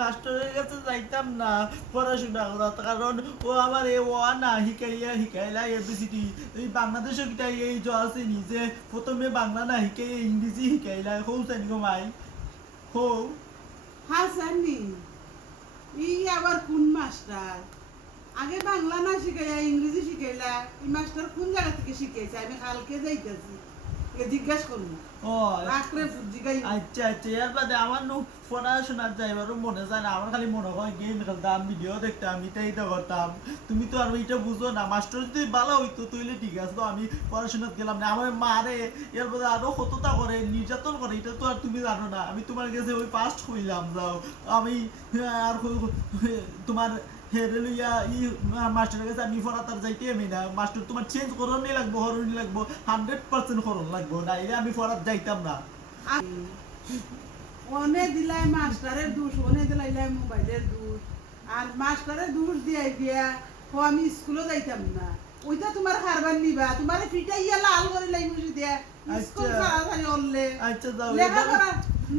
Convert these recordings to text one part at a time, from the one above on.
মাস্টারের কাছে যাইতাম না পড়াশোনা করার, কারণ ও আমার এ ও না হিকাইলা এবিসিডি। এই বাংলাদেশে কিটা এই যে আছে নি যে প্রথমে বাংলা না হিকাই ইংরেজি হিকাইলা হৌ জানি গো মাই হৌ। হাসানি ই আবার কোন মাস্টার? আগে বাংলা না শিখাইয়া ইংরেজি শিখাইলা, এই মাস্টার কোন জায়গা থেকে শিখাইছে? আমি কালকে যাইতেছি, জিজ্ঞাসা করবো। ও রাখলে জিগাই। আচ্ছা আচ্ছা, এর বাদে আমার নু পড়াশোনার যাইবারও মনে চায় না, আমার খালি মনে হয় গেম খেলতাম, ভিডিও দেখতাম, এটা করতাম। তুমি তো আর ওইটা বুঝো না, মাস্টার যদি ভালো হইতো তাহলে ঠিক আছে, তো আমি পড়াশোনাত গেলাম না, আমার মারে এর বাদে আরো কতটা করে নির্যাতন করে, এটা তো আর তুমি জানো না। আমি তোমার কাছে ওই পাস্ট হইলাম যাও, আমি আর তোমার হেরে লইয়া মাস্টারের কাছে আমি পড়াতার যাইতে আমি না, মাস্টার তোমার চেঞ্জ করণই লাগবো, হরণই লাগবো, 100% হরণ লাগবো, না এটা আমি পড়াত যাইতাম না। অনে দিলাই মাস্টারের দোষ, অনে দিলাই মোবাইলের দোষ, আর মাস্টারের দোষ দিয়ে গিয়া ও আমি স্কুলে যাইতাম না, ওইটা তোমার হারবার নিবা, তোমার পিটাইয়া লাল করে লাগবে দিয়া স্কুল আচ্ছা তাড়াতাড়ি অনলে আচ্ছা যাও, লেখাপড়া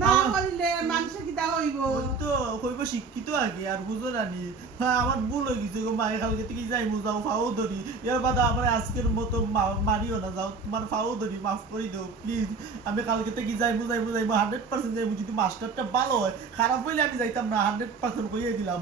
না আমার করিলে মানুষ কিটা হইব? ওই তো কইব শিক্ষিত আগে আর বুঝো রানি। হ্যাঁ আমার ভুল হয়ে গেছে গো, মায়ের কালকে থেকে যাইমু, যাও ফাও ধরি, এর বাদে আমার আজকের মতো মারিও না, যাও তোমার ফাও ধরি, মাফ করে দাও প্লিজ। আমি কালকে থেকে যাইমু 100% যাইমু, যদি মাস্টারটা ভালো হয়, খারাপ হইলে আমি যাইতাম না, 100% কইয়ে দিলাম।